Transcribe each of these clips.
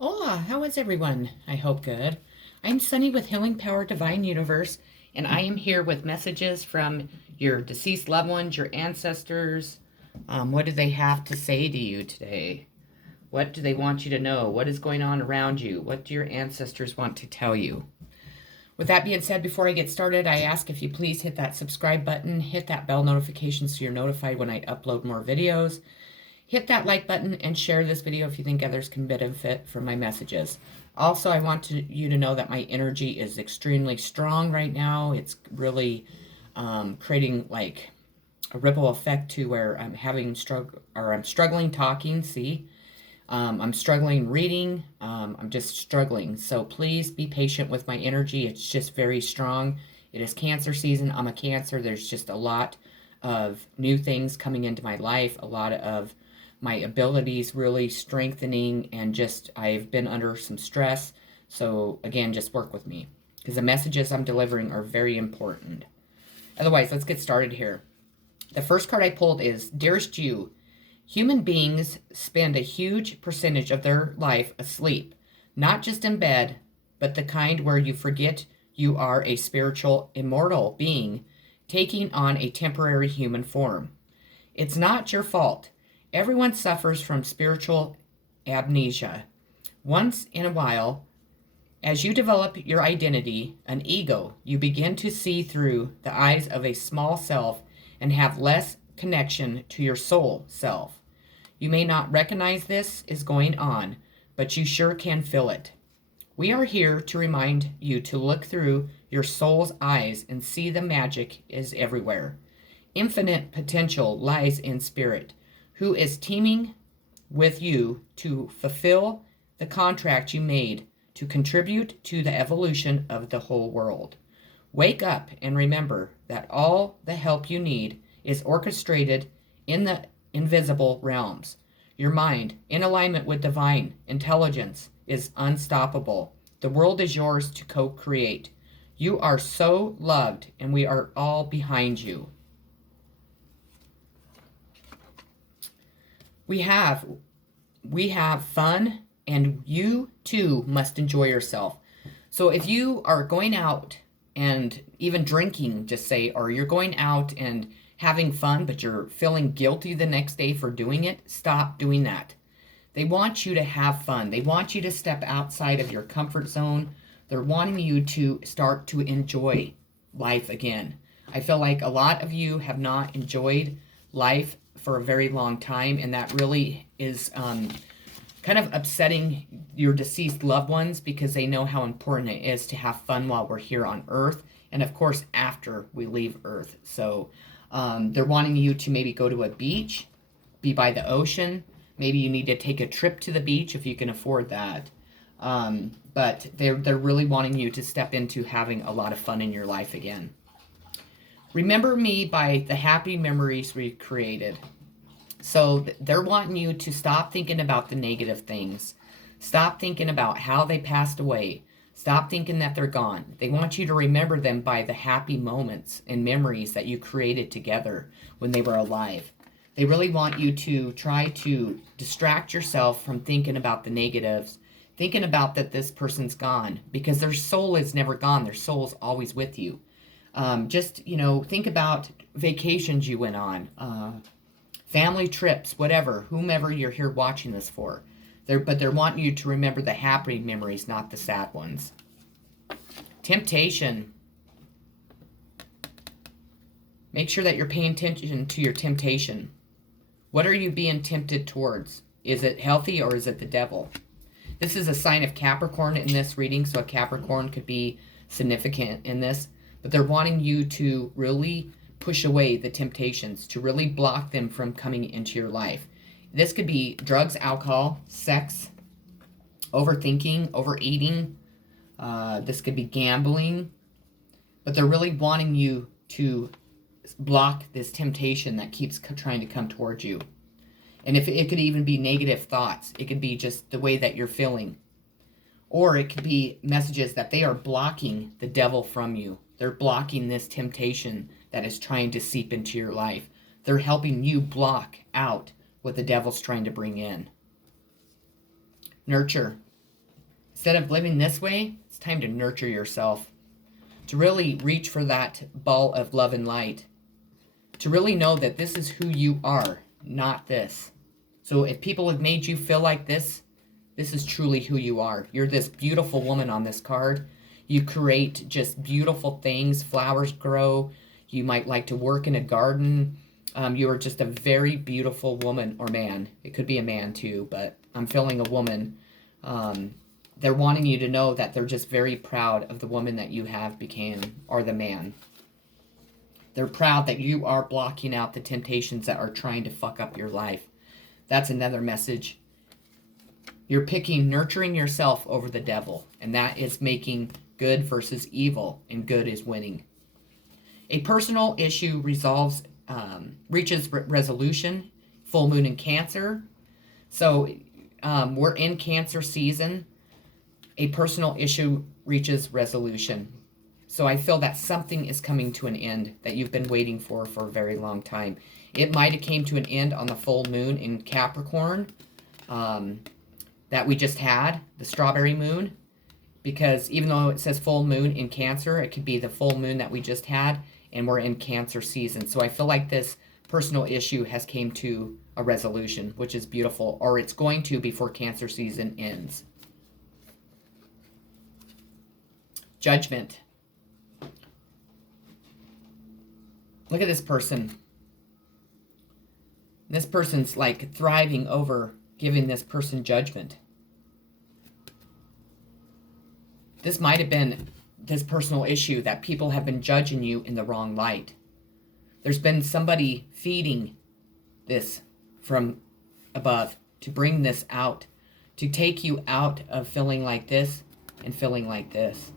Hola, how is everyone? I hope good. I'm Sunny with Healing Power Divine Universe, and I am here with messages from your deceased loved ones, your ancestors. What do they have to say to you today? What do they want you to know? What is going on around you? What do your ancestors want to tell you? With that being said, before I get started, I ask if you please hit that subscribe button, hit that bell notification so you're notified when I upload more videos. Hit that like button and share this video if you think others can benefit from my messages. Also, I want you to know that my energy is extremely strong right now. It's really creating like a ripple effect to where I'm struggling talking. See, I'm struggling reading. I'm just struggling. So please be patient with my energy. It's just very strong. It is Cancer season. I'm a Cancer. There's just a lot of new things coming into my life, a lot of my abilities really strengthening, and just I've been under some stress. So again, just work with me because the messages I'm delivering are very important. Otherwise, let's get started here. The first card I pulled is Dearest You. Human beings spend a huge percentage of their life asleep, not just in bed, but the kind where you forget you are a spiritual, immortal being taking on a temporary human form. It's not your fault. Everyone suffers from spiritual amnesia. Once in a while, as you develop your identity, an ego, you begin to see through the eyes of a small self and have less connection to your soul self. You may not recognize this is going on, but you sure can feel it. We are here to remind you to look through your soul's eyes and see the magic is everywhere. Infinite potential lies in spirit, who is teaming with you to fulfill the contract you made to contribute to the evolution of the whole world. Wake up and remember that all the help you need is orchestrated in the invisible realms. Your mind, in alignment with divine intelligence, is unstoppable. The world is yours to co create. You are so loved, and we are all behind you. We have fun, and you too must enjoy yourself. So if you are going out and even drinking, just say, or you're going out and having fun, but you're feeling guilty the next day for doing it, stop doing that. They want you to have fun. They want you to step outside of your comfort zone. They're wanting you to start to enjoy life again. I feel like a lot of you have not enjoyed life for a very long time, and that really is kind of upsetting your deceased loved ones because they know how important it is to have fun while we're here on Earth, and of course after we leave Earth. So they're wanting you to maybe go to a beach, be by the ocean. Maybe you need to take a trip to the beach if you can afford that. But they're really wanting you to step into having a lot of fun in your life again. Remember me by the happy memories we created. So they're wanting you to stop thinking about the negative things. Stop thinking about how they passed away. Stop thinking that they're gone. They want you to remember them by the happy moments and memories that you created together when they were alive. They really want you to try to distract yourself from thinking about the negatives, thinking about that this person's gone, because their soul is never gone. Their soul's always with you. Just, think about vacations you went on, family trips, whatever, whomever you're here watching this for. But they're wanting you to remember the happy memories, not the sad ones. Temptation. Make sure that you're paying attention to your temptation. What are you being tempted towards? Is it healthy or is it the devil? This is a sign of Capricorn in this reading, so a Capricorn could be significant in this. But they're wanting you to really push away the temptations, to really block them from coming into your life. This could be drugs, alcohol, sex, overthinking, overeating. This could be gambling. But they're really wanting you to block this temptation that keeps trying to come towards you. And if it could even be negative thoughts. It could be just the way that you're feeling. Or it could be messages that they are blocking the devil from you. They're blocking this temptation that is trying to seep into your life. They're helping you block out what the devil's trying to bring in. Nurture. Instead of living this way, it's time to nurture yourself, to really reach for that ball of love and light, to really know that this is who you are, not this. So if people have made you feel like this is truly who you are. You're this beautiful woman on this card. You create just beautiful things. Flowers grow. You might like to work in a garden. You are just a very beautiful woman or man. It could be a man too, but I'm feeling a woman. They're wanting you to know that they're just very proud of the woman that you have became, or the man. They're proud that you are blocking out the temptations that are trying to fuck up your life. That's another message. You're picking nurturing yourself over the devil, and that is making good versus evil, and good is winning. A personal issue reaches resolution. Full moon in Cancer. So we're in Cancer season. A personal issue reaches resolution. So I feel that something is coming to an end that you've been waiting for a very long time. It might have came to an end on the full moon in Capricorn that we just had, the strawberry moon. Because even though it says full moon in Cancer, it could be the full moon that we just had, and we're in Cancer season. So I feel like this personal issue has came to a resolution, which is beautiful, or it's going to before Cancer season ends. Judgment. Look at this person. This person's like thriving over giving this person judgment. This might have been this personal issue that people have been judging you in the wrong light. There's been somebody feeding this from above to bring this out, to take you out of feeling like this and feeling like this.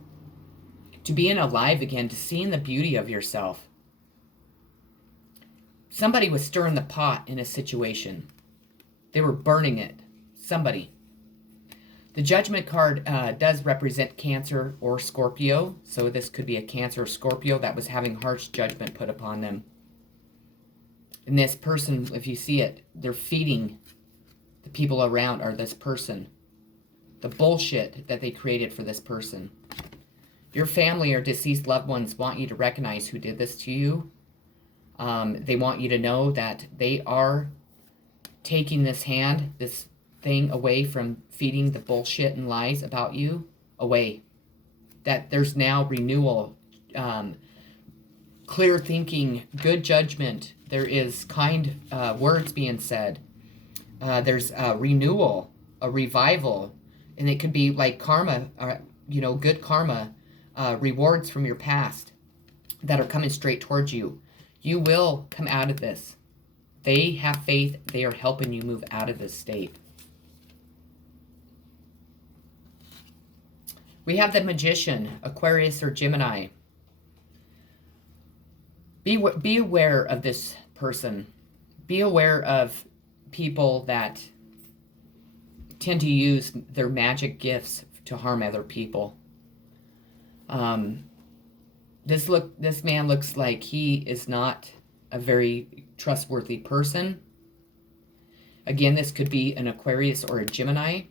To being alive again, to seeing the beauty of yourself. Somebody was stirring the pot in a situation. They were burning it. Somebody. The Judgment card does represent Cancer or Scorpio. So this could be a Cancer or Scorpio that was having harsh judgment put upon them. And this person, if you see it, they're feeding the people around, or this person. The bullshit that they created for this person. Your family or deceased loved ones want you to recognize who did this to you. They want you to know that they are taking this thing away from feeding the bullshit and lies about you away. That there's now renewal, clear thinking, good judgment. There is kind words being said. There's a renewal, a revival, and it could be like karma, good karma, rewards from your past that are coming straight towards you. You will come out of this. They have faith. They are helping you move out of this state. We have the Magician, Aquarius or Gemini. Be aware of this person. Be aware of people that tend to use their magic gifts to harm other people. This man looks like he is not a very trustworthy person. Again, this could be an Aquarius or a Gemini.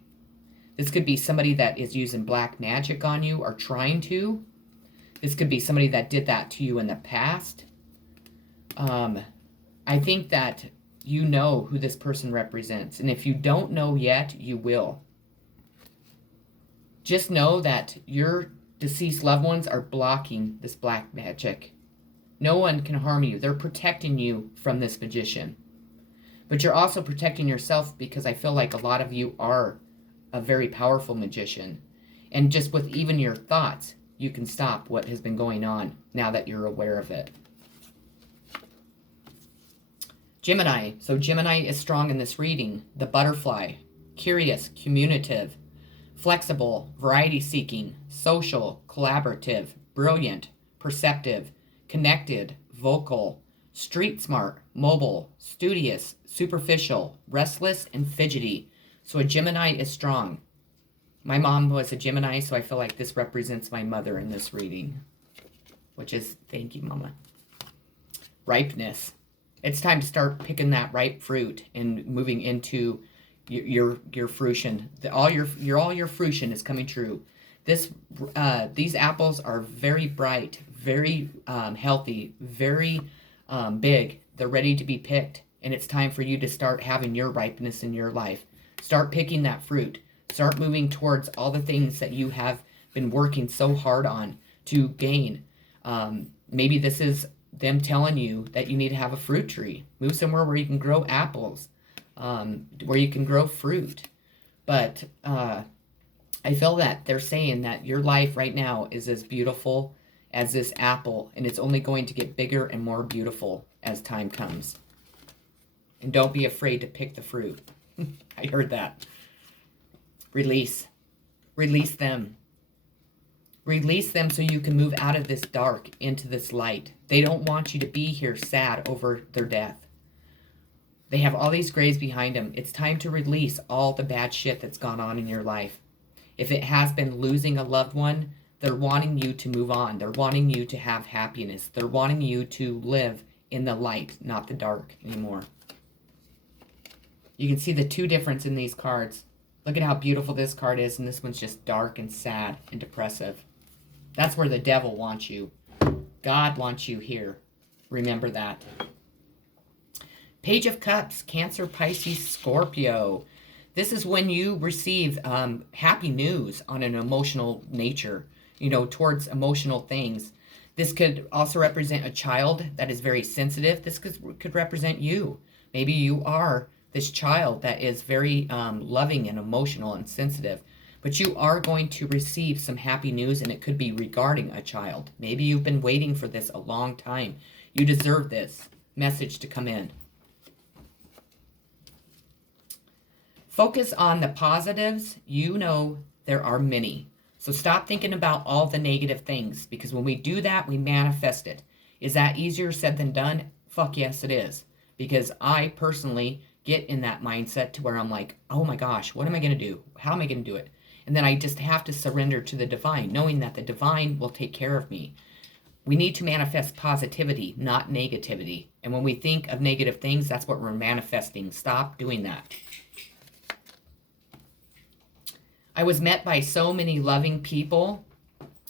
This could be somebody that is using black magic on you or trying to. This could be somebody that did that to you in the past. I think that you know who this person represents. And if you don't know yet, you will. Just know that your deceased loved ones are blocking this black magic. No one can harm you. They're protecting you from this magician. But you're also protecting yourself, because I feel like a lot of you are a very powerful magician. And just with even your thoughts, you can stop what has been going on now that you're aware of it. Gemini. So Gemini is strong in this reading. The butterfly. Curious, communicative, flexible, variety-seeking, social, collaborative, brilliant, perceptive, connected, vocal, street smart, mobile, studious, superficial, restless, and fidgety. So a Gemini is strong. My mom was a Gemini, so I feel like this represents my mother in this reading. Which is, thank you, Mama. Ripeness. It's time to start picking that ripe fruit and moving into your fruition. All your fruition is coming true. These apples are very bright, very healthy, very big. They're ready to be picked, and it's time for you to start having your ripeness in your life. Start picking that fruit. Start moving towards all the things that you have been working so hard on to gain. Maybe this is them telling you that you need to have a fruit tree. Move somewhere where you can grow apples, where you can grow fruit. But I feel that they're saying that your life right now is as beautiful as this apple, and it's only going to get bigger and more beautiful as time comes. And don't be afraid to pick the fruit. I heard that. Release. Release them. Release them so you can move out of this dark into this light. They don't want you to be here sad over their death. They have all these graves behind them. It's time to release all the bad shit that's gone on in your life. If it has been losing a loved one, they're wanting you to move on. They're wanting you to have happiness. They're wanting you to live in the light, not the dark anymore. You can see the two difference in these cards. Look at how beautiful this card is, and this one's just dark and sad and depressive. That's where the devil wants you. God wants you here. Remember that. Page of Cups, Cancer, Pisces, Scorpio. This is when you receive happy news on an emotional nature, towards emotional things. This could also represent a child that is very sensitive. This could represent you. Maybe you are this child that is very loving and emotional and sensitive. But you are going to receive some happy news, and it could be regarding a child. Maybe you've been waiting for this a long time. You deserve this message to come in. Focus on the positives. There are many. So stop thinking about all the negative things, because when we do that, we manifest it. Is that easier said than done? Fuck yes, it is. Because I personally get in that mindset to where I'm like, oh my gosh, what am I going to do? How am I going to do it? And then I just have to surrender to the divine, knowing that the divine will take care of me. We need to manifest positivity, not negativity. And when we think of negative things, that's what we're manifesting. Stop doing that. I was met by so many loving people.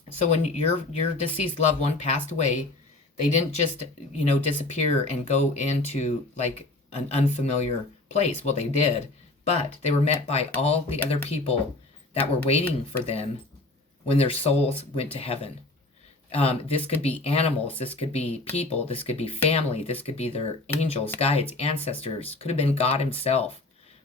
So when your deceased loved one passed away, they didn't just, disappear and go into like an unfamiliar place. Well, they did, but they were met by all the other people that were waiting for them when their souls went to heaven. This could be animals, this could be people, this could be family, this could be their angels, guides, ancestors, could have been God himself.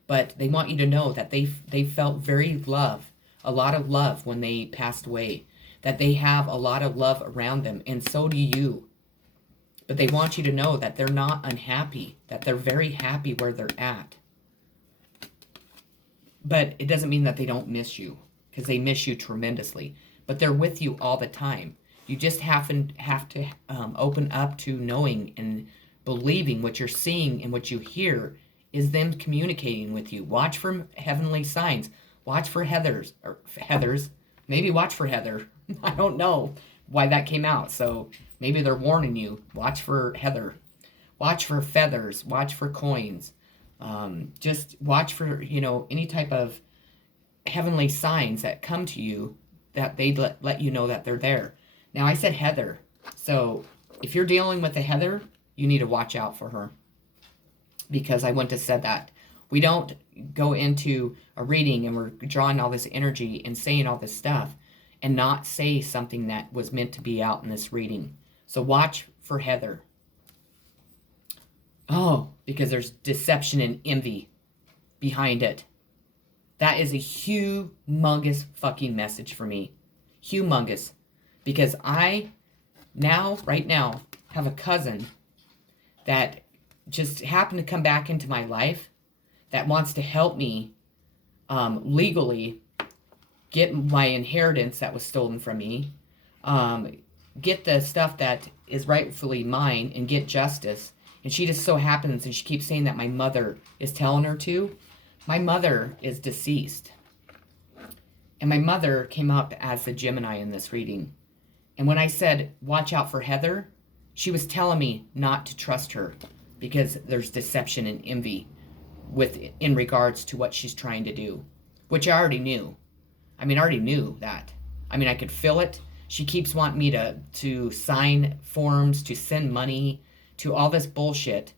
But they want you to know that they felt a lot of love when they passed away, that they have a lot of love around them, and so do you. But they want you to know that they're not unhappy, that they're very happy where they're at. But it doesn't mean that they don't miss you, because they miss you tremendously. But they're with you all the time. You just have to open up to knowing and believing what you're seeing and what you hear is them communicating with you. Watch for heavenly signs. Watch for Heathers. Maybe watch for Heather. I don't know why that came out. So maybe they're warning you. Watch for Heather. Watch for feathers. Watch for coins. Just watch for, any type of heavenly signs that come to you, that they let you know that they're there. Now, I said Heather. So if you're dealing with a Heather, you need to watch out for her, because I wouldn't have said that. We don't go into a reading and we're drawing all this energy and saying all this stuff and not say something that was meant to be out in this reading. So watch for Heather. Oh, because there's deception and envy behind it. That is a humongous fucking message for me. Humongous. Because I right now, have a cousin that just happened to come back into my life that wants to help me legally get my inheritance that was stolen from me, get the stuff that is rightfully mine, and get justice. And she just so happens, and she keeps saying that my mother is telling her to. My mother is deceased. And my mother came up as the Gemini in this reading. And when I said, watch out for Heather, she was telling me not to trust her because there's deception and envy. in regards to what she's trying to do, which I already knew. I mean, I already knew that. I mean, I could feel it. She keeps wanting me to sign forms, to send money, to all this bullshit.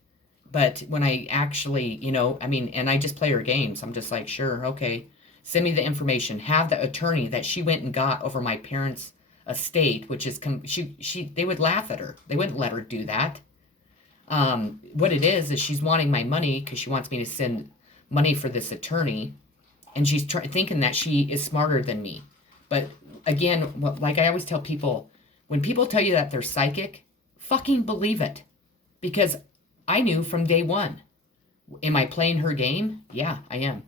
But when I actually, I mean, and I just play her games. I'm just like, sure, okay. Send me the information. Have the attorney that she went and got over my parents' estate, which is, they would laugh at her. They wouldn't let her do that. What it is she's wanting my money because she wants me to send money for this attorney. And she's thinking that she is smarter than me. But again, like I always tell people, when people tell you that they're psychic, fucking believe it. Because I knew from day one. Am I playing her game? Yeah, I am.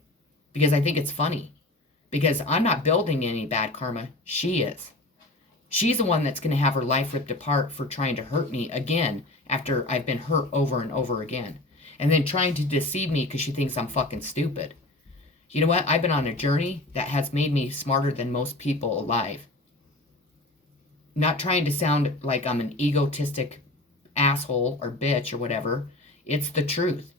Because I think it's funny. Because I'm not building any bad karma. She is. She's the one that's going to have her life ripped apart for trying to hurt me again after I've been hurt over and over again. And then trying to deceive me because she thinks I'm fucking stupid. You know what? I've been on a journey that has made me smarter than most people alive. Not trying to sound like I'm an egotistic asshole or bitch or whatever. It's the truth.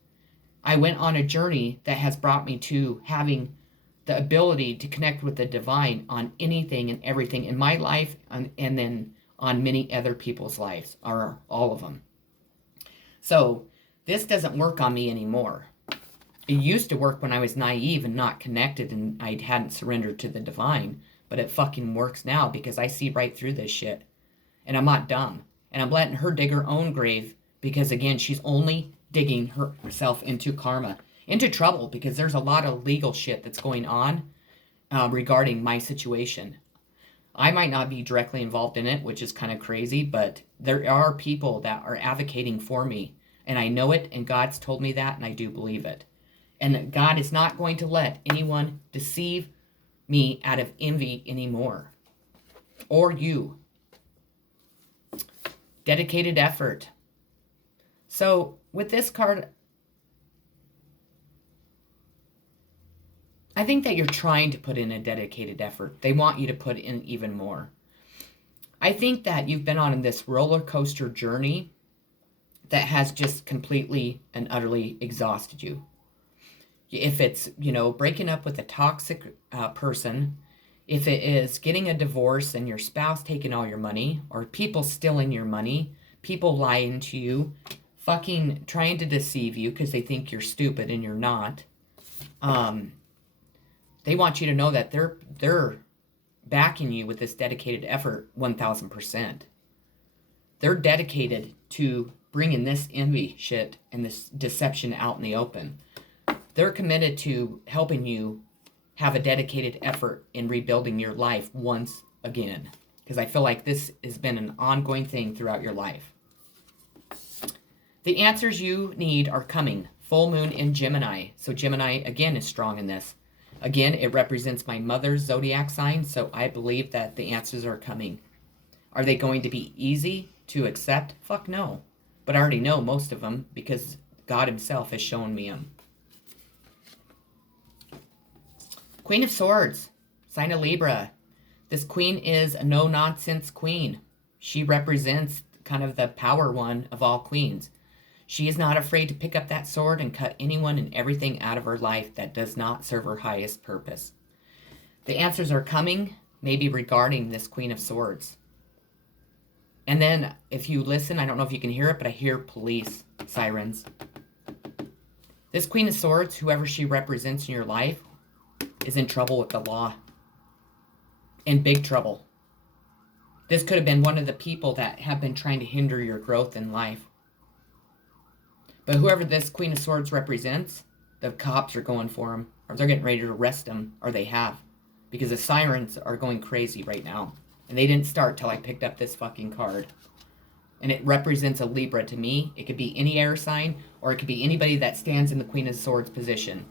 I went on a journey that has brought me to having the ability to connect with the divine on anything and everything in my life and then on many other people's lives, or all of them. So this doesn't work on me anymore. It used to work when I was naive and not connected and I hadn't surrendered to the divine, but it fucking works now because I see right through this shit. And I'm not dumb. And I'm letting her dig her own grave because, again, she's only digging herself into karma, into trouble, because there's a lot of legal shit that's going on regarding my situation. I might not be directly involved in it, which is kind of crazy, but there are people that are advocating for me. And I know it, and God's told me that, and I do believe it. And God is not going to let anyone deceive me out of envy anymore. Or you. Dedicated effort. So with this card, I think that you're trying to put in a dedicated effort. They want you to put in even more. I think that you've been on this roller coaster journey that has just completely and utterly exhausted you. If it's, breaking up with a toxic person, if it is getting a divorce and your spouse taking all your money, or people stealing your money, people lying to you, fucking trying to deceive you because they think you're stupid and you're not, they want you to know that they're backing you with this dedicated effort 1,000%. They're dedicated to bringing this envy shit and this deception out in the open. They're committed to helping you have a dedicated effort in rebuilding your life once again. Because I feel like this has been an ongoing thing throughout your life. The answers you need are coming. Full moon in Gemini. So Gemini, again, is strong in this. Again, it represents my mother's zodiac sign, so I believe that the answers are coming. Are they going to be easy to accept? Fuck no. But I already know most of them because God himself has shown me them. Queen of Swords, sign of Libra. This queen is a no-nonsense queen. She represents kind of the power one of all queens. She is not afraid to pick up that sword and cut anyone and everything out of her life that does not serve her highest purpose. The answers are coming, maybe regarding this Queen of Swords. And then, if you listen, I don't know if you can hear it, but I hear police sirens. This Queen of Swords, whoever she represents in your life, is in trouble with the law. In big trouble. This could have been one of the people that have been trying to hinder your growth in life. But whoever this Queen of Swords represents, the cops are going for him, or they're getting ready to arrest him, or they have. Because the sirens are going crazy right now. And they didn't start till I picked up this fucking card. And it represents a Libra to me. It could be any air sign, or it could be anybody that stands in the Queen of Swords position.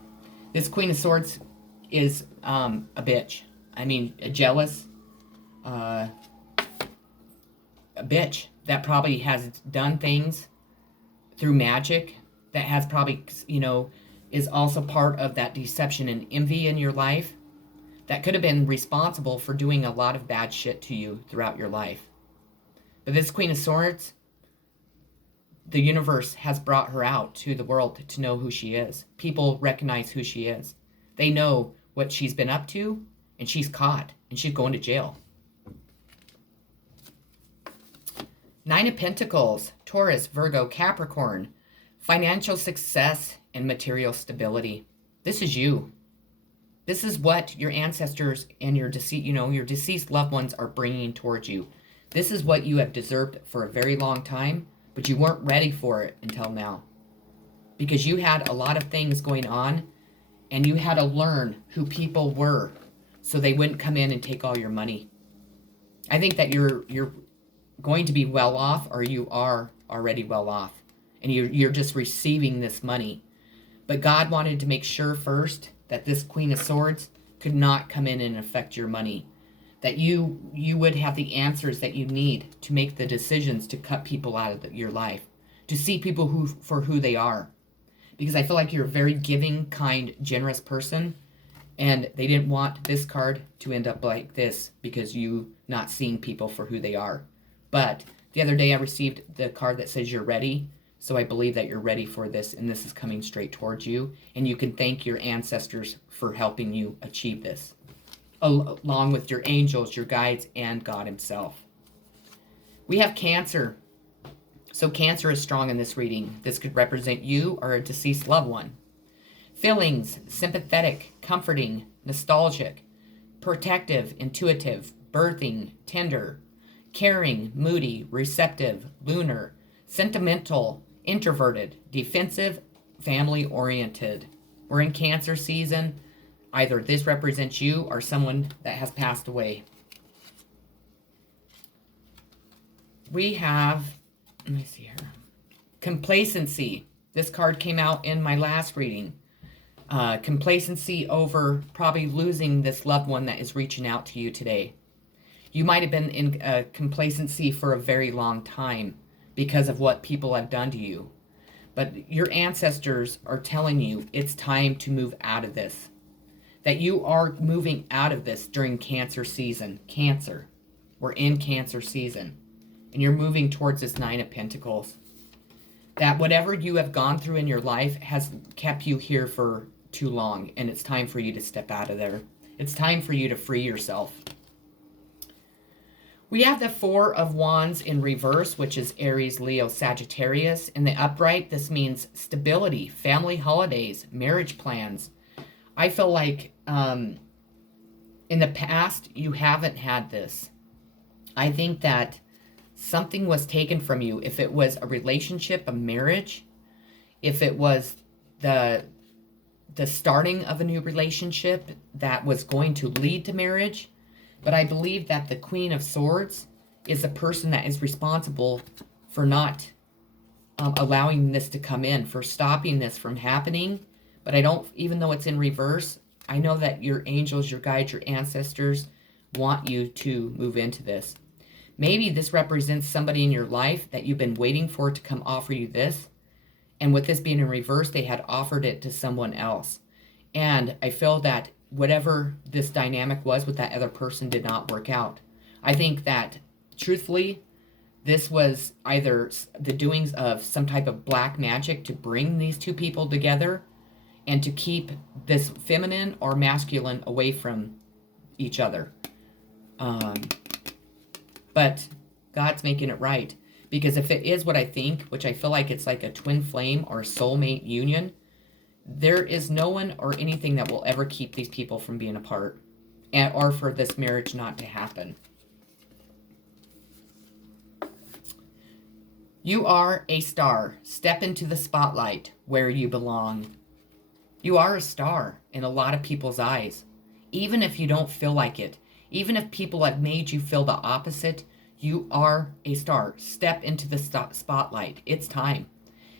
This Queen of Swords is a bitch. I mean, a jealous, a bitch that probably has done things through magic, that has probably, is also part of that deception and envy in your life, that could have been responsible for doing a lot of bad shit to you throughout your life. But this Queen of Swords, the universe has brought her out to the world to know who she is. People recognize who she is. They know what she's been up to, and she's caught, and she's going to jail. Nine of Pentacles, Taurus, Virgo, Capricorn, financial success and material stability. This is you. This is what your ancestors and your deceased loved ones are bringing towards you. This is what you have deserved for a very long time, but you weren't ready for it until now. Because you had a lot of things going on, and you had to learn who people were so they wouldn't come in and take all your money. I think that you're going to be well off, or you are already well off, and you're just receiving this money. But God wanted to make sure first that this Queen of Swords could not come in and affect your money. That you would have the answers that you need to make the decisions to cut people out of your life, to see people for who they are. Because I feel like you're a very giving, kind, generous person, and they didn't want this card to end up like this because you not seeing people for who they are. But the other day I received the card that says you're ready, so I believe that you're ready for this, and this is coming straight towards you, and you can thank your ancestors for helping you achieve this, along with your angels, your guides, and God himself. We have Cancer. So Cancer is strong in this reading. This could represent you or a deceased loved one. Feelings, sympathetic, comforting, nostalgic, protective, intuitive, birthing, tender, caring, moody, receptive, lunar, sentimental, introverted, defensive, family-oriented. We're in Cancer season. Either this represents you or someone that has passed away. We have, let me see here, complacency. This card came out in my last reading. Complacency over probably losing this loved one that is reaching out to you today. You might have been in complacency for a very long time because of what people have done to you. But your ancestors are telling you it's time to move out of this. That you are moving out of this during Cancer season. Cancer. We're in Cancer season. And you're moving towards this Nine of Pentacles. That whatever you have gone through in your life has kept you here for too long. And it's time for you to step out of there. It's time for you to free yourself. We have the Four of Wands in reverse, which is Aries, Leo, Sagittarius. In the upright, this means stability, family holidays, marriage plans. I feel like in the past, you haven't had this. I think that something was taken from you. If it was a relationship, a marriage, if it was the starting of a new relationship that was going to lead to marriage. But I believe that the Queen of Swords is the person that is responsible for not allowing this to come in, for stopping this from happening. But I don't, even though it's in reverse, I know that your angels, your guides, your ancestors want you to move into this. Maybe this represents somebody in your life that you've been waiting for to come offer you this. And with this being in reverse, they had offered it to someone else. And I feel that whatever this dynamic was with that other person did not work out. I think that, truthfully, this was either the doings of some type of black magic to bring these two people together and to keep this feminine or masculine away from each other. But God's making it right. Because if it is what I think, which I feel like it's like a twin flame or a soulmate union, there is no one or anything that will ever keep these people from being apart, or for this marriage not to happen. You are a star. Step into the spotlight where you belong. You are a star in a lot of people's eyes. Even if you don't feel like it, even if people have made you feel the opposite, you are a star. Step into the spotlight. It's time.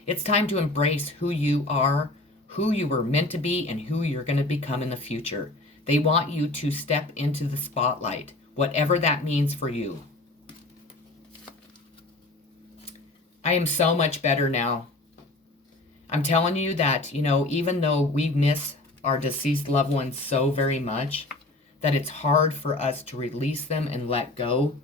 It's time to embrace who you are, who you were meant to be, and who you're going to become in the future. They want you to step into the spotlight, whatever that means for you. I am so much better now. I'm telling you that, even though we miss our deceased loved ones so very much, that it's hard for us to release them and let go,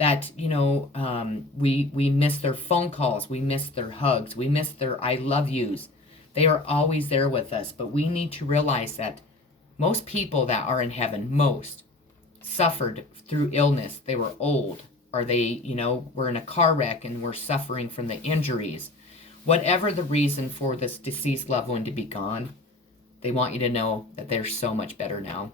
that, we miss their phone calls, we miss their hugs, we miss their I love yous. They are always there with us, but we need to realize that most people that are in heaven, most, suffered through illness. They were old, or they, were in a car wreck and were suffering from the injuries. Whatever the reason for this deceased loved one to be gone, they want you to know that they're so much better now.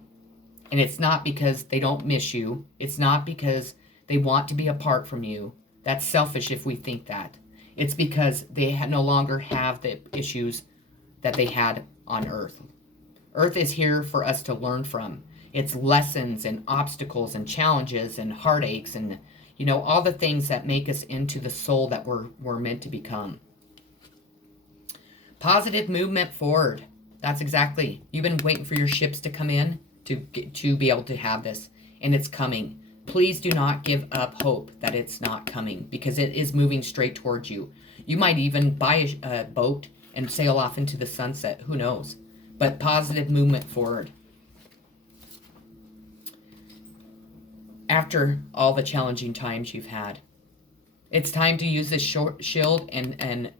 And it's not because they don't miss you. It's not because they want to be apart from you. That's selfish if we think that. It's because they no longer have the issues that they had on Earth. Earth is here for us to learn from. It's lessons and obstacles and challenges and heartaches and, all the things that make us into the soul that we're meant to become. Positive movement forward. That's exactly. You've been waiting for your ships to come in to be able to have this, and it's coming. Please do not give up hope that it's not coming, because it is moving straight towards you. You might even buy a boat and sail off into the sunset. Who knows? But positive movement forward. After all the challenging times you've had, it's time to use this shield and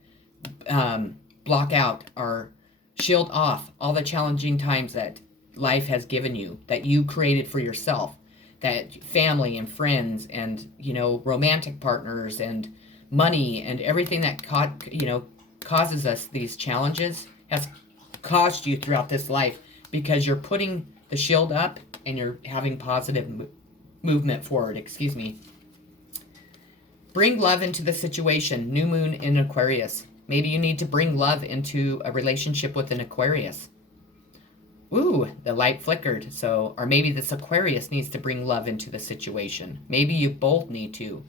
block out or shield off all the challenging times that life has given you, that you created for yourself, that family and friends and, romantic partners and money and everything that causes us these challenges has caused you throughout this life, because you're putting the shield up and you're having positive movement forward. Bring love into the situation. New moon in Aquarius. Maybe you need to bring love into a relationship with an Aquarius. Ooh, the light flickered. Or maybe this Aquarius needs to bring love into the situation. Maybe you both need to.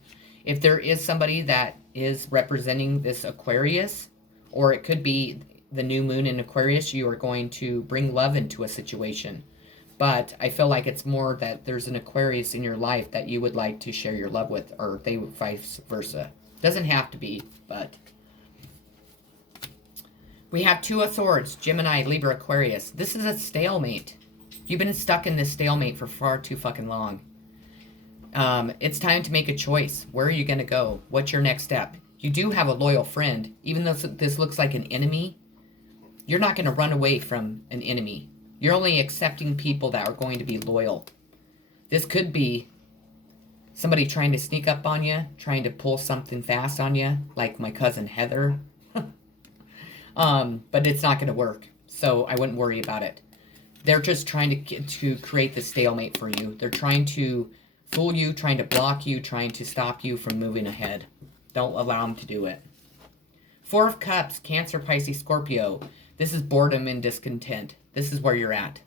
If there is somebody that is representing this Aquarius, or it could be the new moon in Aquarius, you are going to bring love into a situation. But I feel like it's more that there's an Aquarius in your life that you would like to share your love with, or they vice versa. Doesn't have to be, but... We have Two of Swords, Gemini, Libra, Aquarius. This is a stalemate. You've been stuck in this stalemate for far too fucking long. It's time to make a choice. Where are you going to go? What's your next step? You do have a loyal friend. Even though this looks like an enemy, you're not going to run away from an enemy. You're only accepting people that are going to be loyal. This could be somebody trying to sneak up on you, trying to pull something fast on you, like my cousin Heather. But it's not going to work, so I wouldn't worry about it. They're just trying to create the stalemate for you. They're trying to fool you, trying to block you, trying to stop you from moving ahead. Don't allow them to do it. Four of Cups, Cancer, Pisces, Scorpio. This is boredom and discontent. This is where you're at.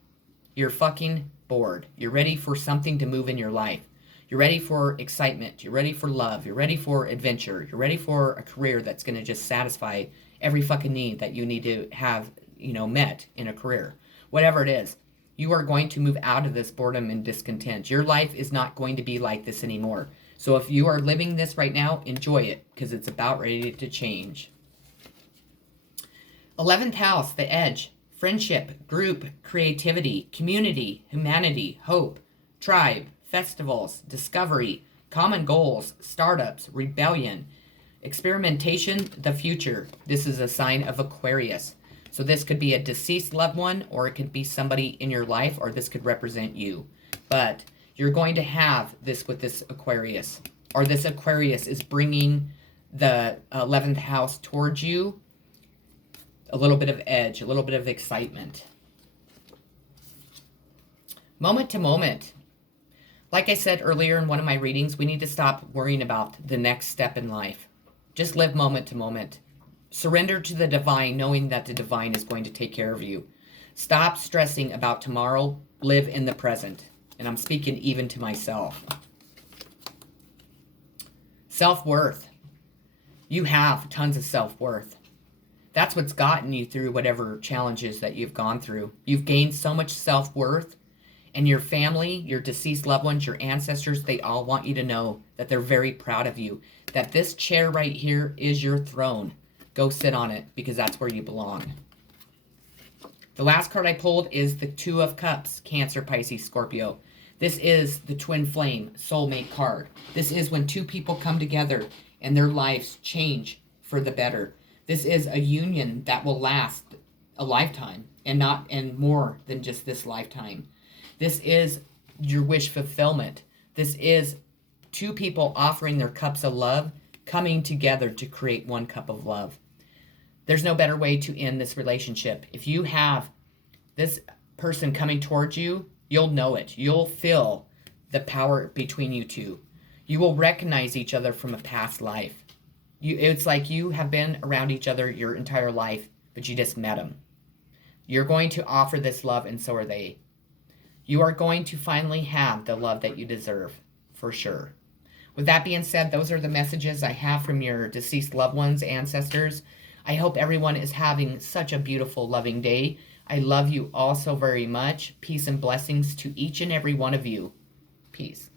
You're fucking bored. You're ready for something to move in your life. You're ready for excitement. You're ready for love. You're ready for adventure. You're ready for a career that's going to just satisfy every fucking need that you need to have, met in a career. Whatever it is, you are going to move out of this boredom and discontent. Your life is not going to be like this anymore. So if you are living this right now, enjoy it, because it's about ready to change. 11th house, the edge. Friendship, group, creativity, community, humanity, hope, tribe, festivals, discovery, common goals, startups, rebellion, experimentation, the future. This is a sign of Aquarius. So this could be a deceased loved one, or it could be somebody in your life, or this could represent you. But you're going to have this with this Aquarius, or this Aquarius is bringing the 11th house towards you. A little bit of edge, a little bit of excitement. Moment to moment. Like I said earlier in one of my readings, we need to stop worrying about the next step in life. Just live moment to moment. Surrender to the divine, knowing that the divine is going to take care of you. Stop stressing about tomorrow. Live in the present. And I'm speaking even to myself. Self-worth. You have tons of self-worth. That's what's gotten you through whatever challenges that you've gone through. You've gained so much self-worth, and your family, your deceased loved ones, your ancestors, they all want you to know that they're very proud of you, that this chair right here is your throne. Go sit on it, because that's where you belong. The last card I pulled is the Two of Cups, Cancer, Pisces, Scorpio. This is the twin flame soulmate card. This is when two people come together and their lives change for the better. This is a union that will last a lifetime and more than just this lifetime. This is your wish fulfillment. This is two people offering their cups of love, coming together to create one cup of love. There's no better way to end this relationship. If you have this person coming towards you, you'll know it. You'll feel the power between you two. You will recognize each other from a past life. It's like you have been around each other your entire life, but you just met them. You're going to offer this love, and so are they. You are going to finally have the love that you deserve, for sure. With that being said, those are the messages I have from your deceased loved ones, ancestors. I hope everyone is having such a beautiful, loving day. I love you all so very much. Peace and blessings to each and every one of you. Peace.